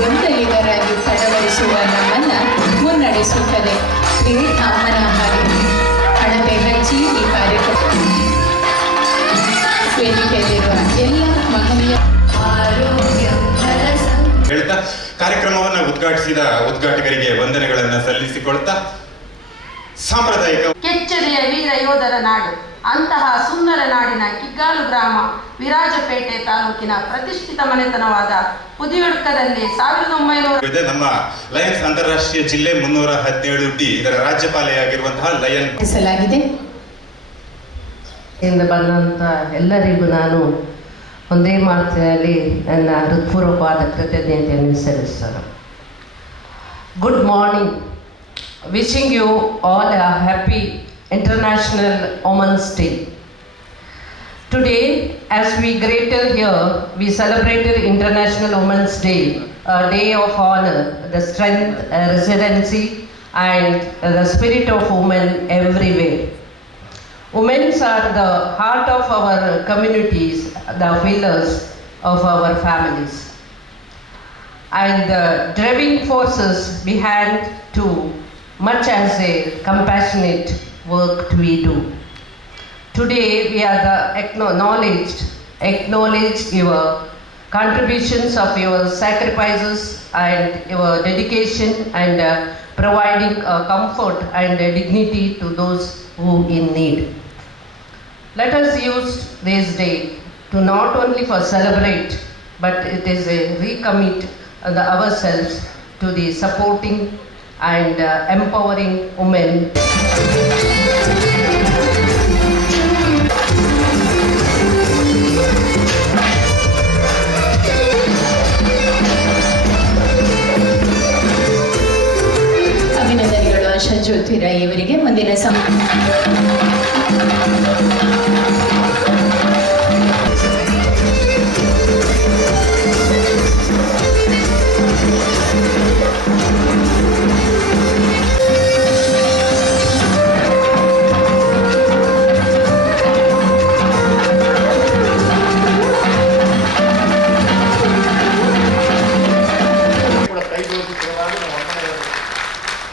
ಗೊಂದಲಿಗರಾಗಿ ತಡವರಿಸುವ ನಮ್ಮನ್ನ ಮುನ್ನಡೆಸುತ್ತದೆ. ಇದೇ ಅಮ್ಮನ ಹಾಗೆ ಹಣತೆ ಹಂಚಿ ಈ ಕಾರ್ಯಕ್ರಮ ವೇದಿಕೆಯಲ್ಲಿರುವ ಎಲ್ಲ ಮಹನೀಯ ಹೇಳ್ತಾ ಕಾರ್ಯಕ್ರಮವನ್ನು ಉದ್ಘಾಟಿಸಿದ ಉದ್ಘಾಟಕರಿಗೆ ವಂದನೆಗಳನ್ನು ಸಲ್ಲಿಸಿಕೊಳ್ತಾ ಸಾಂಪ್ರದಾಯಿಕ ಕೆಚ್ಚೆದೆಯ ವೀರ ಯೋಧರ ನಾಡು ಅಂತಹ ಸುಂದರ ನಾಡಿನ ಕಿಗ್ಗಾಲು ಗ್ರಾಮ ವಿರಾಜಪೇಟೆ ತಾಲೂಕಿನ ಪ್ರತಿಷ್ಠಿತ ಮನೆತನವಾದ ಪುದಿಯುಡ್ಕದಲ್ಲಿ 1900 ನಮ್ಮ ಲಯನ್ಸ್ ಅಂತಾರಾಷ್ಟ್ರೀಯ ಜಿಲ್ಲೆ 317D ಇದರ ರಾಜ್ಯಪಾಲೆಯಾಗಿರುವಂತಹ ಲಯನ್ ಸಲಾಗಿದೆ. ಇಂದ ಬಂದಂತ ಎಲ್ಲರಿಗೂ ನಾನು ಒಂದೇ ಮಾತಿನಲ್ಲಿ ನನ್ನ ಹೃತ್ಪೂರ್ವಕವಾದ ಕೃತಜ್ಞತೆಯನ್ನು ಸಲ್ಲಿಸ್ತೇನೆ. Good morning. Wishing you all a happy International Women's Day. Today, as we greeted here, we celebrated International Women's Day, a day of honor, the strength, resiliency, and the spirit of women everywhere. Women are the heart of our communities, the pillars of our families, and the driving forces behind to much as a compassionate work we do. Today we are the acknowledge your contributions of your sacrifices and your dedication and providing comfort and dignity to those who in need. Let us use this day to not only for celebrate, but it is a recommit ourselves to the supporting and empowering women. ಅಭಿನಂದನೆಗಳು ಆಶಾ ಜ್ಯೋತಿರಾಯ್ ಇವರಿಗೆ. ಮುಂದಿನ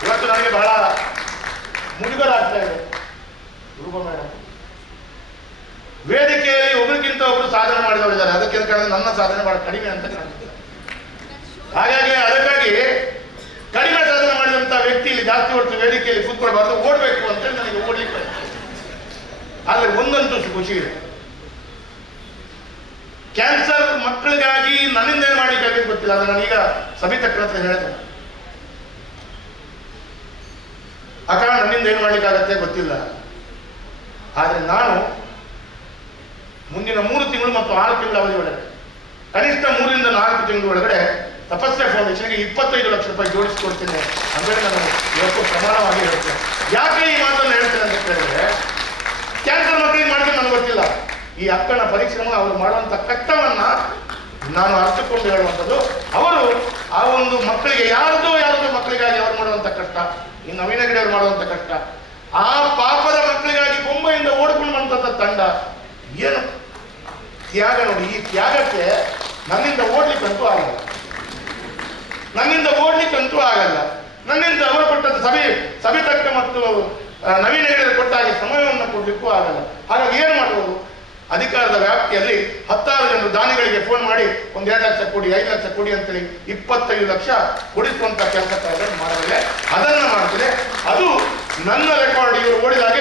ಇವತ್ತು ನನಗೆ ಬಹಳ ಮುಜುಗರ ಆಗ್ತಾ ಇದೆ. ರೂಪ ಮೇಡಮ್ ವೇದಿಕೆಯಲ್ಲಿ ಒಬ್ಬರಿಗಿಂತ ಒಬ್ಬರು ಸಾಧನೆ ಮಾಡಿದವರಿದ್ದಾರೆ. ಅದಕ್ಕೆ ಅಂತ ಹೇಳಿದ್ರೆ ನನ್ನ ಸಾಧನೆ ಬಹಳ ಕಡಿಮೆ ಅಂತ ಕಾಣ್ತದೆ. ಹಾಗಾಗಿ ಅದಕ್ಕಾಗಿ ಕಡಿಮೆ ಸಾಧನೆ ಮಾಡಿದಂತ ವ್ಯಕ್ತಿ ಇಲ್ಲಿ ಜಾಸ್ತಿ ಹೊತ್ತು ವೇದಿಕೆಯಲ್ಲಿ ಕೂತ್ಕೊಳ್ಬಾರ್ದು, ಓಡಬೇಕು ಅಂತೇಳಿ ನನಗೆ ಓಡ್ಲಿಕ್ಕೆ. ಆದ್ರೆ ಒಂದಂತೂ ಖುಷಿ ಇದೆ, ಕ್ಯಾನ್ಸರ್ ಮಕ್ಕಳಿಗಾಗಿ ನನ್ನಿಂದ ಏನು ಮಾಡ್ಲಿಕ್ಕೆ ಗೊತ್ತಿಲ್ಲ. ಅದು ನಾನೀಗ ಸಬಿತಕ್ಕನ ಹತ್ರ ಹೇಳಿದೆ, ಅಕ್ಕ ನನ್ನಿಂದ ಏನು ಮಾಡ್ಲಿಕ್ಕಾಗತ್ತೆ ಗೊತ್ತಿಲ್ಲ, ಆದರೆ ನಾನು ಮುಂದಿನ 3 ತಿಂಗಳು ಮತ್ತು 6 ತಿಂಗಳ ಅವಧಿ ಒಳಗಡೆ ಕನಿಷ್ಠ 3 ರಿಂದ 4 ತಿಂಗಳ ಒಳಗಡೆ ತಪಸ್ಯ ಫೌಂಡೇಶನ್ಗೆ 25 ಲಕ್ಷ ರೂಪಾಯಿ ಜೋಡಿಸಿಕೊಡ್ತೇನೆ ಅಂದರೆ ನಾನು ಇವತ್ತು ಪ್ರಮಾಣವಾಗಿ ಹೇಳ್ತೇನೆ. ಯಾಕೆ ಈ ಮಾತನ್ನು ಹೇಳ್ತೇನೆ ಅಂತ ಕೇಳಿದ್ರೆ, ಕ್ಯಾನ್ಸರ್ ಮಕ್ಕಳಿಗೆ ಮಾಡಿದ್ರೆ ನನಗೆ ಗೊತ್ತಿಲ್ಲ, ಈ ಅಕ್ಕನ ಪರಿಶ್ರಮ ಅವರು ಮಾಡುವಂಥ ಕಷ್ಟವನ್ನ ನಾನು ಅರ್ಥಕೊಂಡು ಹೇಳುವಂಥದ್ದು. ಅವರು ಆ ಒಂದು ಮಕ್ಕಳಿಗೆ ಯಾರದೋ ಮಕ್ಕಳಿಗಾಗಿ ಅವರು ಮಾಡುವಂಥ ಕಷ್ಟ, ಈ ನವೀನ ಗಿಡ ಅವರು ಮಾಡುವಂಥ ಕಷ್ಟ, ಆ ಪಾಪದ ಮಕ್ಕಳಿಗಾಗಿ ಬೊಂಬೆಯಿಂದ ಓಡ್ಕೊಂಡು ಬಂದಂಥ ತಂಡ, ಏನು ತ್ಯಾಗ ನೋಡಿ. ಈ ತ್ಯಾಗಕ್ಕೆ ನನ್ನಿಂದ ಓಡ್ಲಿಕ್ಕಂತೂ ಆಗಲ್ಲ, ನನ್ನಿಂದ ಅವರು ಕೊಟ್ಟದ್ದು ಸಬಿತಕ್ಕ ಮತ್ತು ನವೀನ ಗಿಡ ಕೊಟ್ಟಾಗಿ ಸಮಯವನ್ನು ಕೊಡ್ಲಿಕ್ಕೂ ಆಗಲ್ಲ. ಹಾಗಾಗಿ ಏನು ಮಾಡುವುದು, ಅಧಿಕಾರದ ವ್ಯಾಪ್ತಿಯಲ್ಲಿ 10 ಜನರು ದಾನಿಗಳಿಗೆ ಫೋನ್ ಮಾಡಿ 1-2 ಲಕ್ಷ ಕೊಡಿ, 5 ಲಕ್ಷ ಕೊಡಿ ಅಂತೇಳಿ 25 ಲಕ್ಷ ಕೊಡಿಸುವಂತ ಕೆಲಸ ಮಾಡಲಿಲ್ಲ. ಅದನ್ನ ಮಾಡ್ತದೆ. ಅದು ನನ್ನ ರೆಕಾರ್ಡ್. ಇವರು ಓಡಿದಾಗ